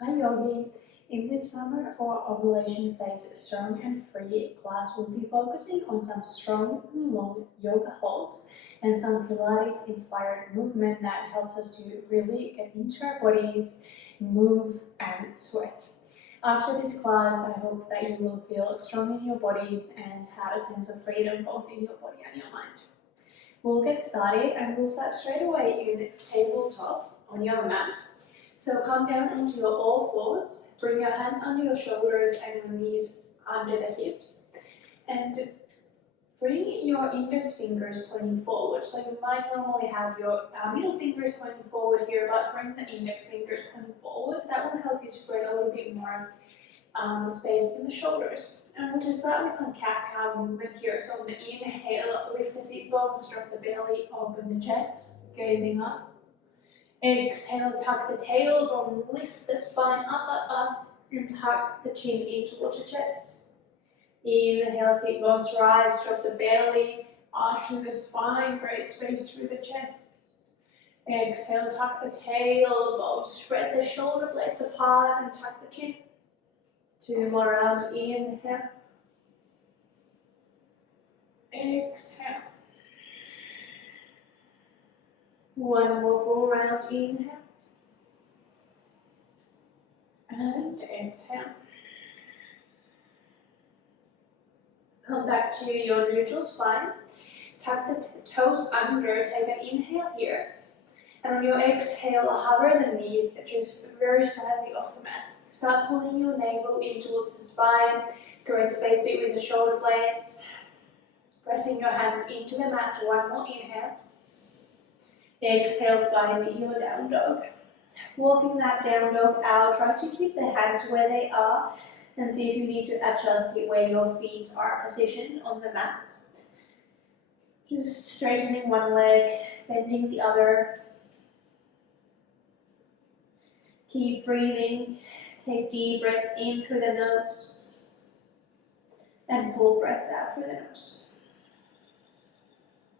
Hi Yogi. In this summer or ovulation phase strong and free class, we'll be focusing on some strong and long yoga holds and some Pilates inspired movement that helps us to really get into our bodies, move and sweat. After this class, I hope that you will feel strong in your body and have a sense of freedom both in your body and your mind. We'll get started and we'll start straight away in tabletop on your mat. So come down onto your all fours, bring your hands under your shoulders and your knees under the hips. And bring your index fingers pointing forward. So you might normally have your middle fingers pointing forward here, but bring the index fingers pointing forward. That will help you to create a little bit more space in the shoulders. And we'll just start with some cat-cow movement here. So on the inhale, lift the sit bones, drop the belly, open the chest, gazing up. Exhale, tuck the tailbone, lift the spine up, and tuck the chin in towards the chest. Inhale, sit bones rise, drop the belly, arch through the spine, create space through the chest. Exhale, tuck the tailbone, spread the shoulder blades apart and tuck the chin. 2 more rounds, inhale. Exhale. 1 more full round, inhale. And exhale. Come back to your neutral spine. Tuck the toes under, take an inhale here. And on your exhale, hover the knees just very slightly off the mat. Start pulling your navel in towards the spine. Create space between the shoulder blades. Pressing your hands into the mat. 1 more inhale. Exhale, find your down dog. Walking that down dog out, try to keep the hands where they are and see if you need to adjust it where your feet are positioned on the mat. Just straightening one leg, bending the other. Keep breathing. Take deep breaths in through the nose and full breaths out through the nose.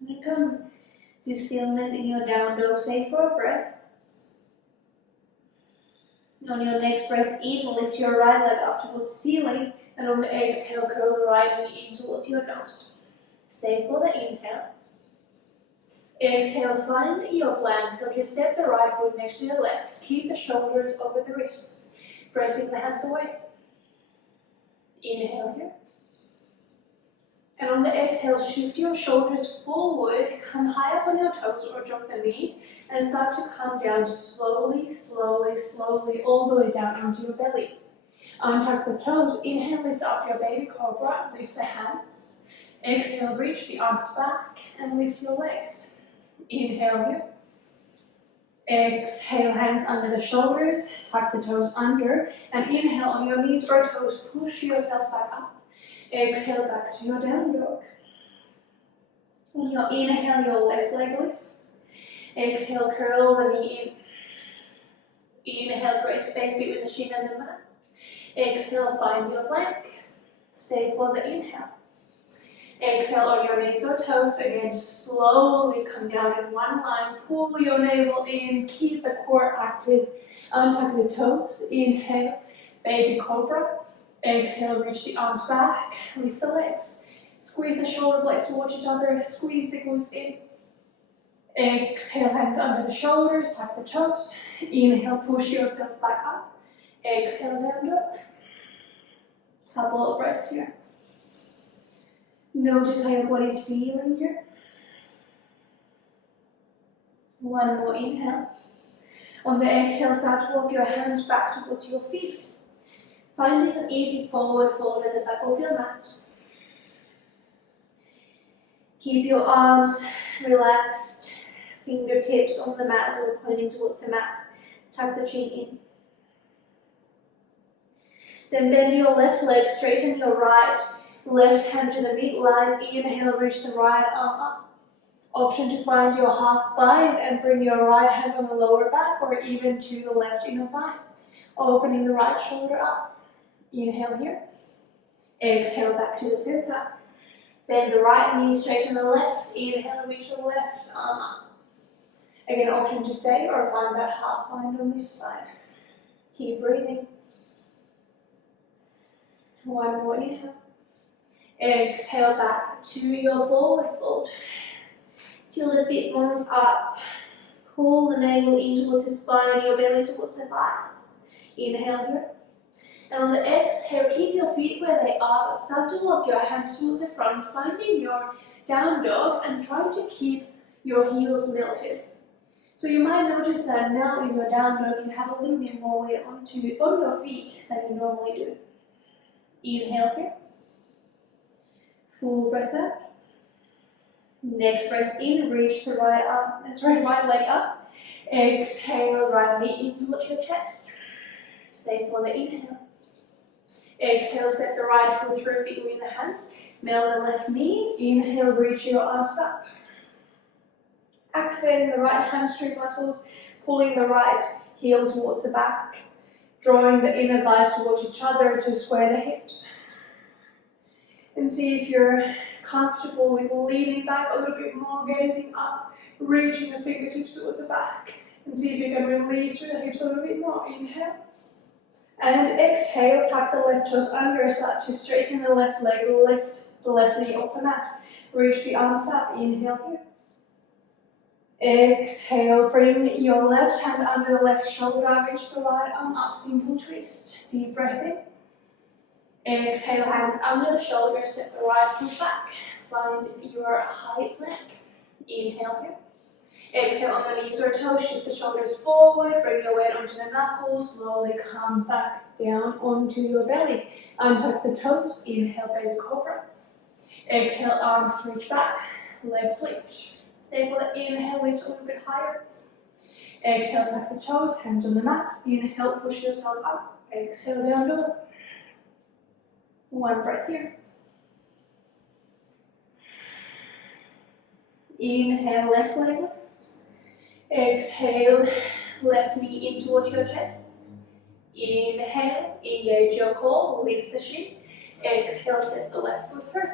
And come to stillness in your down dog. Stay for a breath. On your next breath in, lift your right leg up towards the ceiling, and on the exhale, curl the right knee in towards your nose. Stay for the inhale. Exhale, find your plank, so just step the right foot next to the left. Keep the shoulders over the wrists, pressing the hands away. Inhale here. And on the exhale, shift your shoulders forward, come high up on your toes or drop the knees, and start to come down slowly, slowly, slowly, all the way down onto your belly. Untuck the toes, inhale, lift up your baby cobra, lift the hands. Exhale, reach the arms back and lift your legs. Inhale here. Exhale, hands under the shoulders, tuck the toes under, and inhale on your knees or toes, push yourself back up. Exhale, back to your down dog. On your inhale, your left leg lifts. Exhale, curl the knee in. Inhale, create space between the shin and the mat. Exhale, find your plank. Stay for the inhale. Exhale on your knees or toes. Again, slowly come down in one line. Pull your navel in. Keep the core active. Untuck the toes. Inhale, baby cobra. Exhale, reach the arms back, lift the legs. Squeeze the shoulder blades towards each other, squeeze the glutes in. Exhale, hands under the shoulders, tuck the toes. Inhale, push yourself back up. Exhale, down dog. Couple of breaths here. Notice how your body's feeling here. 1 more inhale. On the exhale, start to walk your hands back towards your feet. Finding an easy forward fold at the back of your mat. Keep your arms relaxed, fingertips on the mat or pointing towards the mat. Tuck the chin in. Then bend your left leg, straighten your right, left hand to the midline. Inhale, reach the right arm up. Option to find your half bind and bring your right hand on the lower back or even to the left inner thigh. Opening the right shoulder up. Inhale here. Exhale back to the center. Bend the right knee, straighten the left. Inhale, reach the left arm up. Again, option to stay or find that half bind on this side. Keep breathing. One more inhale. Exhale back to your forward fold. Till the sit bones up. Pull the navel in towards the spine, your belly towards the thighs. Inhale here. And on the exhale, keep your feet where they are, but start to walk your hands towards the front, finding your down dog and trying to keep your heels melted. So you might notice that now in your down dog, you have a little bit more weight on your feet than you normally do. Inhale here. Full breath out. Next breath in, reach the right leg up. Exhale, right knee in towards your chest. Stay for the inhale. Exhale, step the right foot through between the hands. Melt the left knee. Inhale, reach your arms up. Activating the right hamstring muscles, pulling the right heel towards the back. Drawing the inner thighs towards each other to square the hips. And see if you're comfortable with leaning back a little bit more, gazing up, reaching the fingertips towards the back. And see if you can release through the hips a little bit more. Inhale. And exhale, tuck the left toes under, start to straighten the left leg, lift the left knee off the mat. Reach the arms up, inhale here. Exhale, bring your left hand under the left shoulder, reach the right arm up, simple twist. Deep breath in. Exhale, hands under the shoulders, step the right foot back. Find your high plank. Inhale here. Exhale on the knees or toes, shift the shoulders forward, bring your weight onto the knuckles, slowly come back down onto your belly. Untuck the toes, inhale, baby cobra. Exhale, arms reach back, legs lift. Stay for the inhale, lift a little bit higher. Exhale, tuck the toes, hands on the mat. Inhale, push yourself up. Exhale, down dog. One breath here. Inhale, left leg lift. Exhale, left knee in towards your chest. Inhale, engage your core, lift the shin. Exhale, step the left foot through.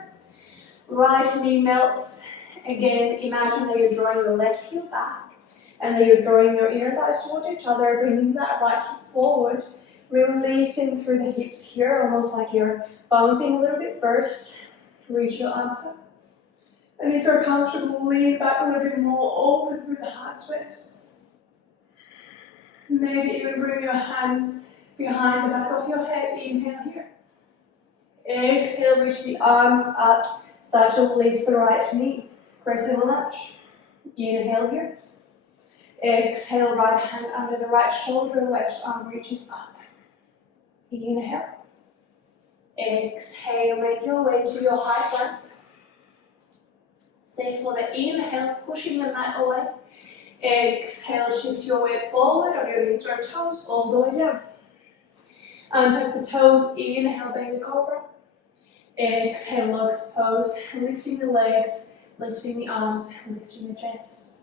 Right knee melts. Again, imagine that you're drawing the left heel back and that you're drawing your inner thighs towards each other, bringing that right hip forward, releasing through the hips here, almost like you're bouncing a little bit first. Reach your arms up. And if you're comfortable, lean back a little bit more, open through the heart space. Maybe even bring your hands behind the back of your head. Inhale here. Exhale, reach the arms up. Start to lift the right knee. Press in the lunge. Inhale here. Exhale, right hand under the right shoulder, left arm reaches up. Inhale. Exhale, make your way to your high plank. Stay for the inhale, pushing the mat away. Exhale, shift your weight forward on your knees or toes, all the way down. Untuck the toes, inhale, baby cobra. Exhale, locust pose, lifting the legs, lifting the arms, lifting the chest.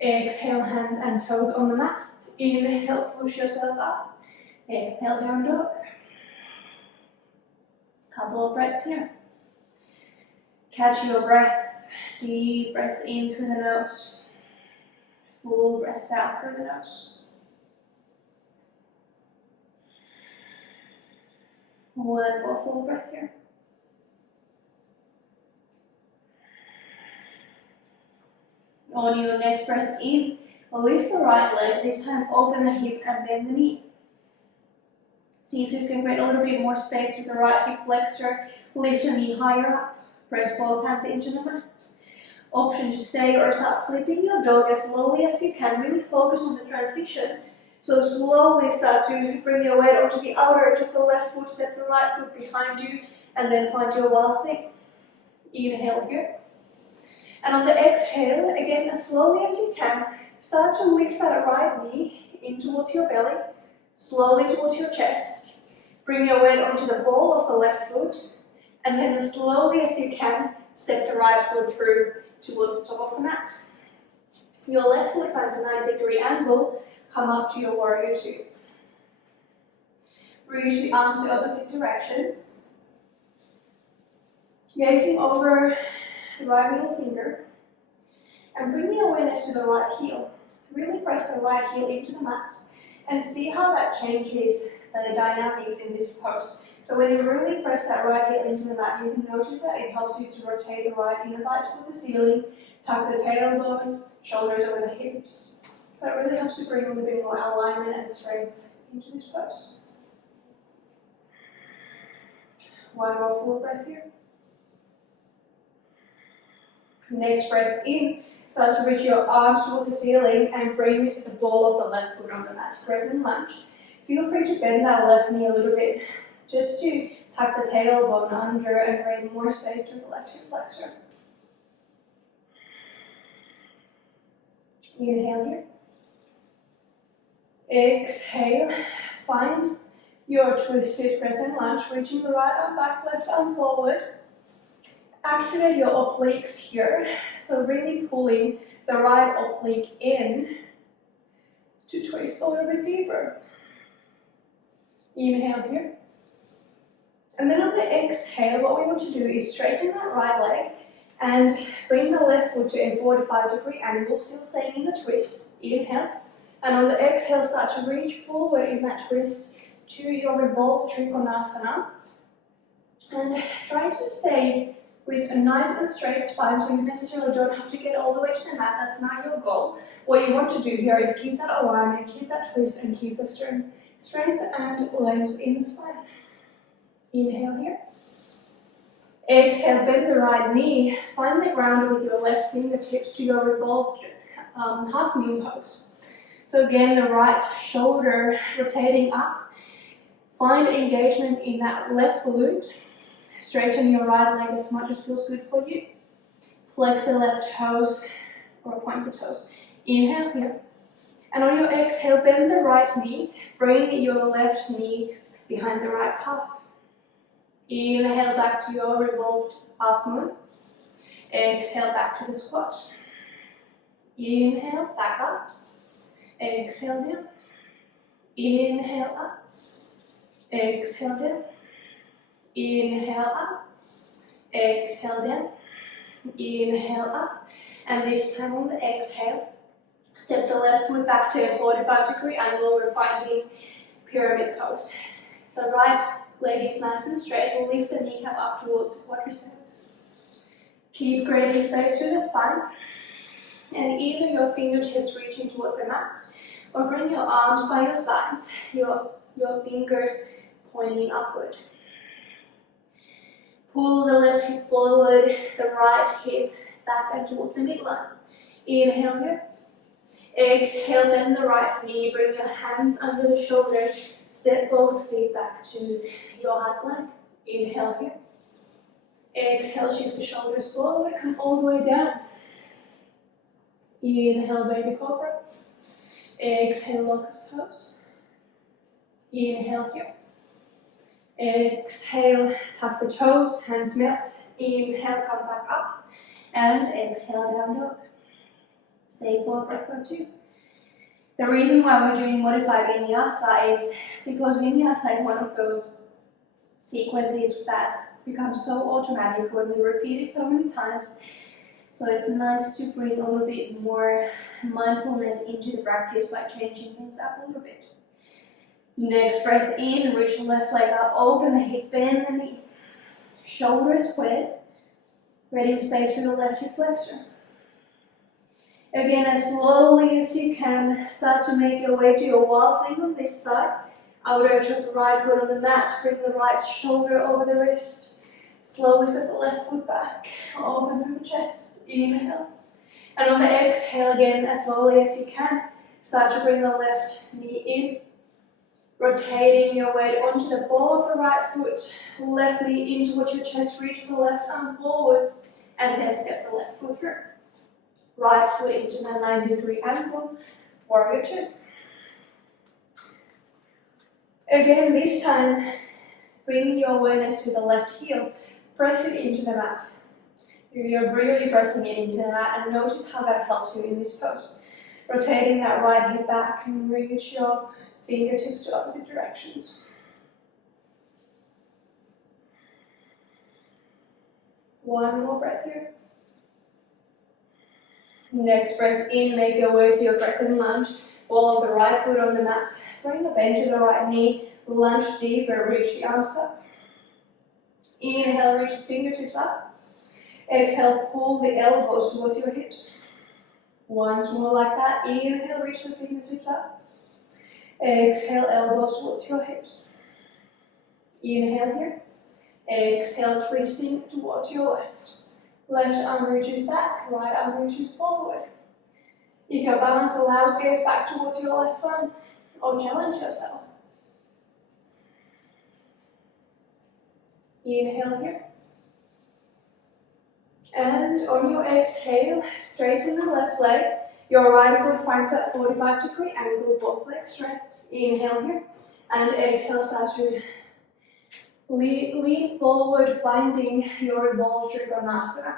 Exhale, hands and toes on the mat. Inhale, push yourself up. Exhale, down dog. Couple of breaths here. Catch your breath. Deep breaths in through the nose. Full breaths out through the nose. One more full breath here. On your next breath in, lift the right leg. This time open the hip and bend the knee. See if you can create a little bit more space with the right hip flexor. Lift the knee higher up. Press both hands into the mat. Option to stay or start flipping your dog as slowly as you can. Really focus on the transition. So slowly start to bring your weight onto the outer edge of the left foot, step the right foot behind you, and then find your wild thing. Inhale here. And on the exhale, again, as slowly as you can, start to lift that right knee in towards your belly, slowly towards your chest. Bring your weight onto the ball of the left foot, and then as slowly as you can, step the right foot through towards the top of the mat. Your left foot finds a 90-degree angle, come up to your warrior two. Reach the arms to opposite directions. Gazing over the right middle finger, and bring the awareness to the right heel. Really press the right heel into the mat, and see how that changes the dynamics in this pose. So when you really press that right heel into the mat, you can notice that it helps you to rotate the right inner thigh towards the ceiling, tuck the tailbone, shoulders over the hips. So it really helps to bring a little bit more alignment and strength into this pose. One more full breath here. Next breath in, start to reach your arms towards the ceiling and bring the ball of the left foot on the mat. Crescent lunge. Feel free to bend that left knee a little bit, just to tuck the tailbone under and create more space through the left hip flexor. Inhale here. Exhale. Find your twisted crescent lunge, reaching the right arm back, left arm forward. Activate your obliques here, so really pulling the right oblique in to twist a little bit deeper. Inhale here. And then on the exhale, what we want to do is straighten that right leg and bring the left foot to a 45-degree angle, still staying in the twist. Inhale. And on the exhale, start to reach forward in that twist to your revolved Trikonasana. And try to stay with a nice and straight spine, so you necessarily don't have to get all the way to the mat. That's not your goal. What you want to do here is keep that alignment, keep that twist, and keep the strength and length in the spine. Inhale here. Exhale, bend the right knee. Find the ground with your left fingertips to your revolved half moon pose. So again, the right shoulder rotating up. Find engagement in that left glute. Straighten your right leg as much as feels good for you. Flex the left toes or point the toes. Inhale here. And on your exhale, bend the right knee. Bring your left knee behind the right calf. Inhale back to your revolved half moon. Exhale back to the squat. Inhale, back up. Exhale down. Inhale up. Exhale down. Inhale up. Exhale down. Inhale up. And this time on the exhale, step the left foot back to a 45-degree angle. We're finding pyramid pose. The right leg is nice and straight, so lift the kneecap up towards the quadricep. Keep creating space through the spine, and either your fingertips reaching towards the mat, or bring your arms by your sides, your fingers pointing upward. Pull the left hip forward, the right hip back and towards the midline. Inhale here. Exhale, bend the right knee, bring your hands under the shoulders, step both feet back to your heart line. Inhale here. Exhale, shift the shoulders forward, come all the way down. Inhale, baby cobra. Exhale, locust pose. Inhale here. Exhale, tuck the toes, hands melt. Inhale, come back up. And exhale, down dog. Stay for a breath or two. The reason why we're doing modified vinyasa is because vinyasa is one of those sequences that becomes so automatic when we repeat it so many times. So it's nice to bring a little bit more mindfulness into the practice by changing things up a little bit. Next breath in, reach the left leg up, open the hip, bend the knee. Shoulders squared, creating space for the left hip flexor. Again, as slowly as you can, start to make your way to your wild thing on this side. Outer edge of the right foot on the mat, bring the right shoulder over the wrist. Slowly step the left foot back, open through the chest, inhale. And on the exhale again, as slowly as you can, start to bring the left knee in. Rotating your weight onto the ball of the right foot, left knee in towards your chest, reach the left arm forward, and then step the left foot through. Right foot into the 90-degree angle, warrior two. Again, this time, bring your awareness to the left heel, press it into the mat. You're really pressing it into the mat, and notice how that helps you in this pose. Rotating that right hip back and reach your fingertips to opposite directions. One more breath here. Next breath in, make your way to your crescent lunge. Ball of the right foot on the mat. Bring a bend to the right knee. Lunge deeper. Reach the arms up. Inhale, reach the fingertips up. Exhale, pull the elbows towards your hips. Once more like that. Inhale, reach the fingertips up. Exhale, elbows towards your hips. Inhale here. Exhale, twisting towards your left. Left arm reaches back, right arm reaches forward. If your balance allows, gaze back towards your left arm or challenge yourself. Inhale here. And on your exhale, straighten the left leg. Your right foot finds that 45-degree angle, both legs straight. Inhale here. And exhale, start to lean forward, finding your evolved Trikonasana.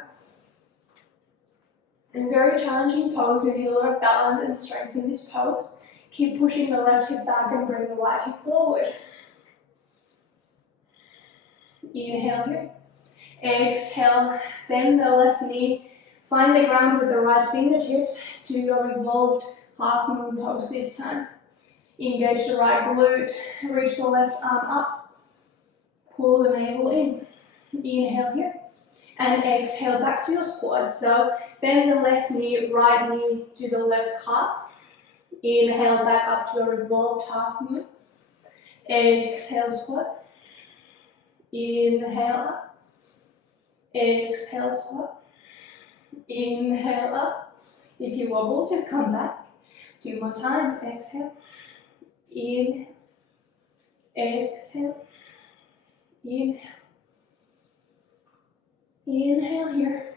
A very challenging pose. You need a lot of balance and strength in this pose. Keep pushing the left hip back and bring the right hip forward. Inhale here. Exhale, bend the left knee. Find the ground with the right fingertips to your evolved half moon pose this time. Engage the right glute. Reach the left arm up. Pull the navel in. Inhale here. And exhale back to your squat. So bend the left knee, right knee to the left calf. Inhale back up to your evolved half moon. Exhale squat. Inhale up. Exhale squat. Inhale up. If you wobble, just come back. 2 more times. Exhale. Inhale. Exhale. Inhale. Inhale here.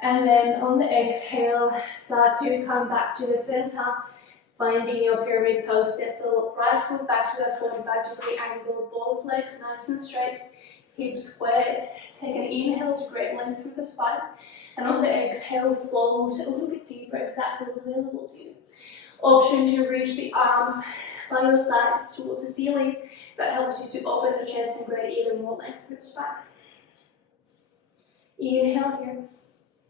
And then on the exhale, start to come back to the center, finding your pyramid pose. Step the right foot back to that 45-degree angle, both legs nice and straight, hips squared. Take an inhale to great length through the spine. And on the exhale, fold a little bit deeper if that feels available to you. Option to reach the arms by your sides towards the ceiling. That helps you to open the chest and create even more length through the spine. Inhale here.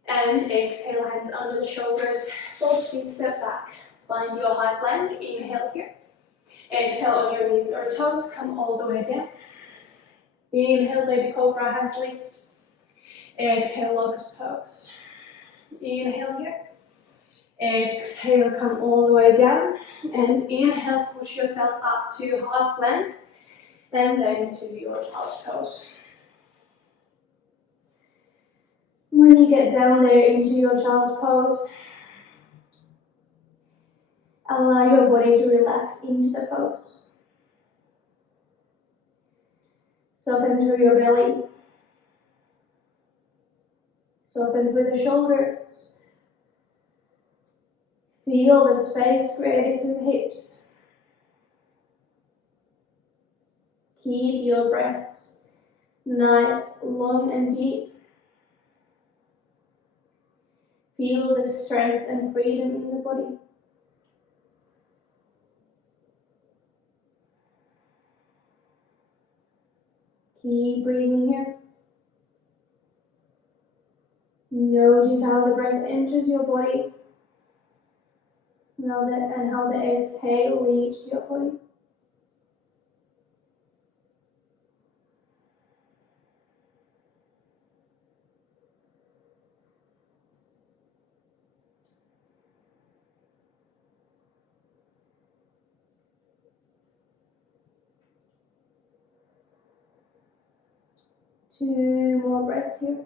And exhale, hands under the shoulders. Both feet step back. Find your high plank. Inhale here. Exhale on your knees or toes. Come all the way down. Inhale, baby cobra, hands lift. Exhale, locust pose. Inhale here. Exhale, come all the way down. And inhale, push yourself up to half plank. And then to your child's pose. When you get down there into your child's pose, allow your body to relax into the pose. Soften through your belly. Soften through the shoulders. Feel the space created through the hips. Keep your breaths nice, long and deep. Feel the strength and freedom in the body. Keep breathing here. Notice how the breath enters your body and how the exhale leaves your body. Two more breaths here.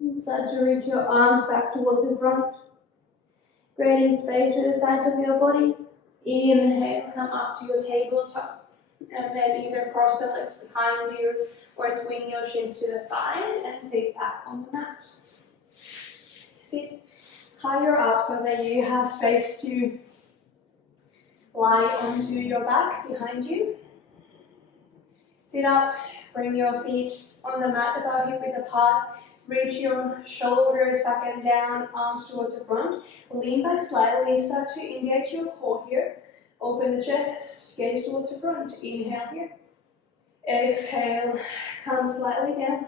And start to reach your arms back towards the front, creating space through the sides of your body. Inhale, come up to your tabletop, and then either cross the legs behind you or swing your shins to the side and sit back on the mat. Sit higher up so that you have space to lie onto your back behind you. Sit up, bring your feet on the mat about hip width apart. Reach your shoulders back and down, arms towards the front. Lean back slightly, start to engage your core here. Open the chest, gaze towards the front. Inhale here. Exhale, come slightly down.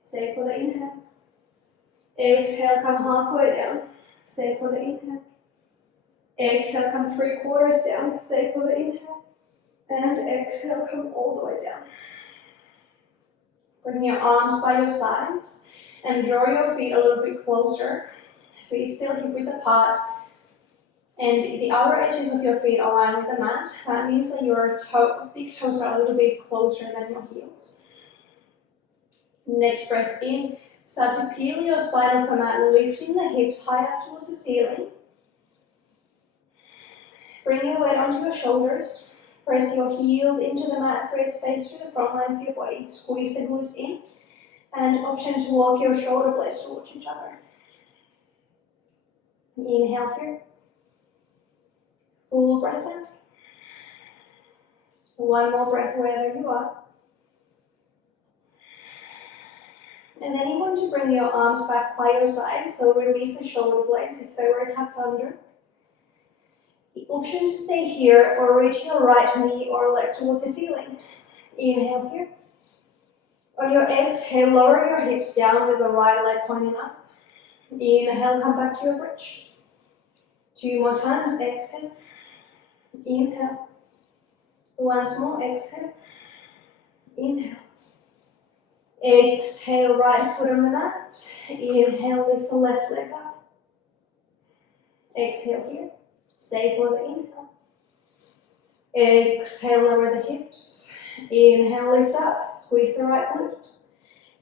Stay for the inhale. Exhale, come halfway down. Stay for the inhale. Exhale, come 3/4 down. Stay for the inhale. And exhale, come all the way down. Bring your arms by your sides and draw your feet a little bit closer. Feet still hip width apart. And the outer edges of your feet align with the mat. That means that your big toes are a little bit closer than your heels. Next breath in. Start to peel your spine off the mat, lifting the hips high up towards the ceiling. Bring your weight onto your shoulders. Press your heels into the mat, create space to the front line of your body. Squeeze the glutes in. And option to walk your shoulder blades towards each other. Inhale here. Full breath out. One more breath wherever you are. And then you want to bring your arms back by your side, so release the shoulder blades if they were tucked under. The option to stay here or reach your right knee or leg towards the ceiling. Inhale here. On your exhale, lower your hips down with the right leg pointing up. Inhale, come back to your bridge. 2 more times, exhale. Inhale. Once more, exhale. Inhale. Exhale, right foot on the mat. Inhale, lift the left leg up. Exhale here. Stay for the inhale. Exhale, lower the hips. Inhale, lift up. Squeeze the right glute.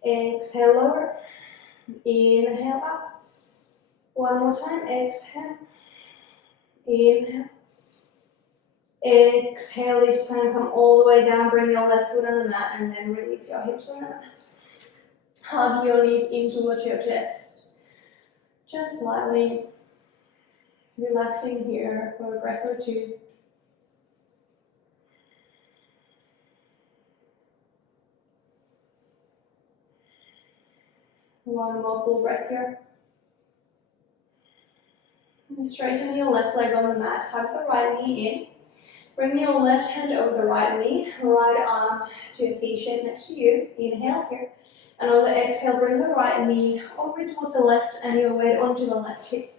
Exhale, lower. Inhale, up. One more time. Exhale. Inhale. Exhale, this time come all the way down, bring your left foot on the mat and then release your hips on the mat. Hug your knees in towards your chest. Just slightly relaxing here for a breath or two. One more full breath here. And straighten your left leg on the mat, hug the right knee in. Bring your left hand over the right knee, right arm to a T-shape next to you. Inhale here. And on the exhale, bring the right knee over towards the left and your weight onto the left hip.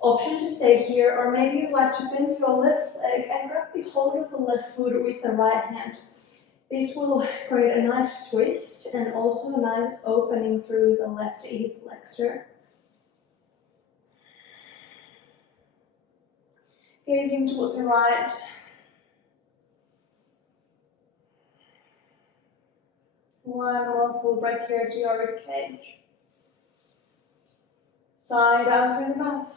Option to stay here, or maybe you'd like to bend your left leg and grab the hold of the left foot with the right hand. This will create a nice twist and also a nice opening through the left hip flexor. Gazing towards the right. One more full breath here to your rib cage. Side out through the mouth.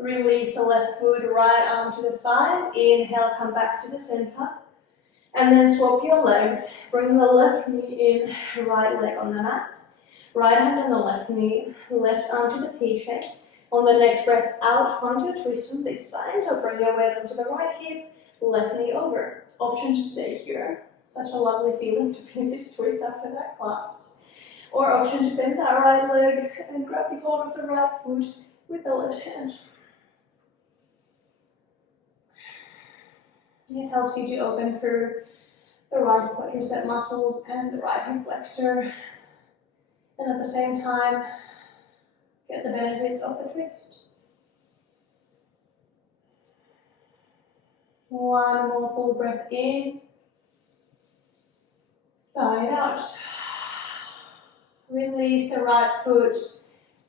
Release the left foot, right arm to the side. Inhale, come back to the center. And then swap your legs. Bring the left knee in, right leg on the mat. Right hand on the left knee, left arm to the T-shape. On the next breath out, find your twist on this side. So bring your weight onto the right hip, left knee over. Option to stay here. Such a lovely feeling to be in this twist after that class. Or option to bend that right leg and grab the hold of the right foot with the left hand. It helps you to open through the right quadricep muscles and the right hip flexor. And at the same time, get the benefits of the twist. One more full breath in. Side out. Release the right foot.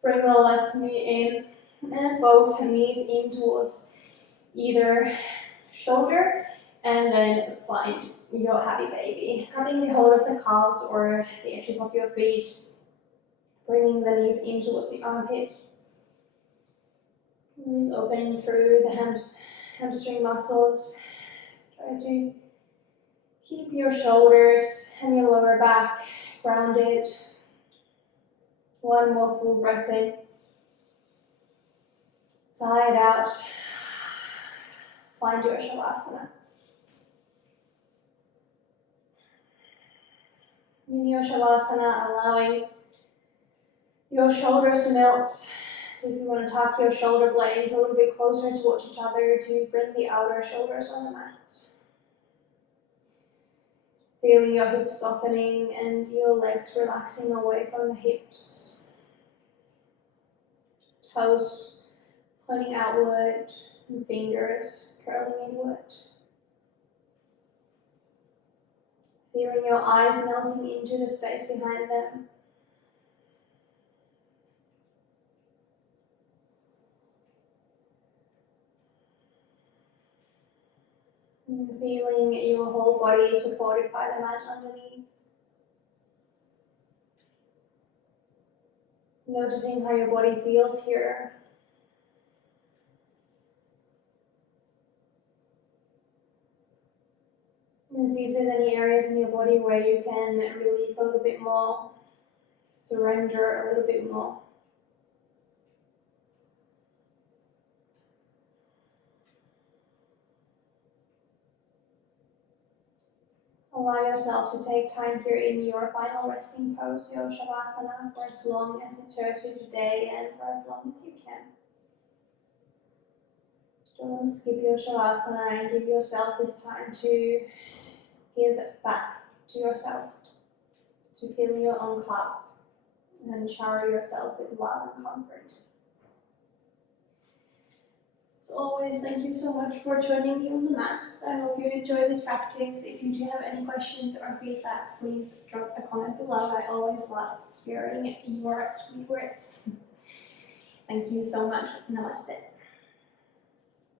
Bring the left knee in and both knees in towards either shoulder and then find your happy baby. Grabbing the hold of the calves or the edges of your feet. Bringing the knees in towards the armpits. Knees opening through the hamstring muscles. Try to keep your shoulders and your lower back grounded. One more full breath in. Side out. Find your shavasana. In your shavasana, allowing your shoulders to melt. So if you want to tuck your shoulder blades a little bit closer towards each other to bring the outer shoulders on the mat. Feeling your hips softening and your legs relaxing away from the hips. Toes pointing outward and fingers curling inward. Feeling your eyes melting into the space behind them. And feeling your whole body supported by the mat underneath. Noticing how your body feels here. And see if there's any areas in your body where you can release a little bit more, surrender a little bit more. Allow yourself to take time here in your final resting pose, your Shavasana, for as long as it serves you today and for as long as you can. Don't skip your Shavasana and give yourself this time to give back to yourself, to fill your own cup and shower yourself with love and comfort. As always, thank you so much for joining me on the mat. I hope you enjoy this practice. If you do have any questions or feedback, please drop a comment below. I always love hearing your sweet words. Thank you so much. Namaste.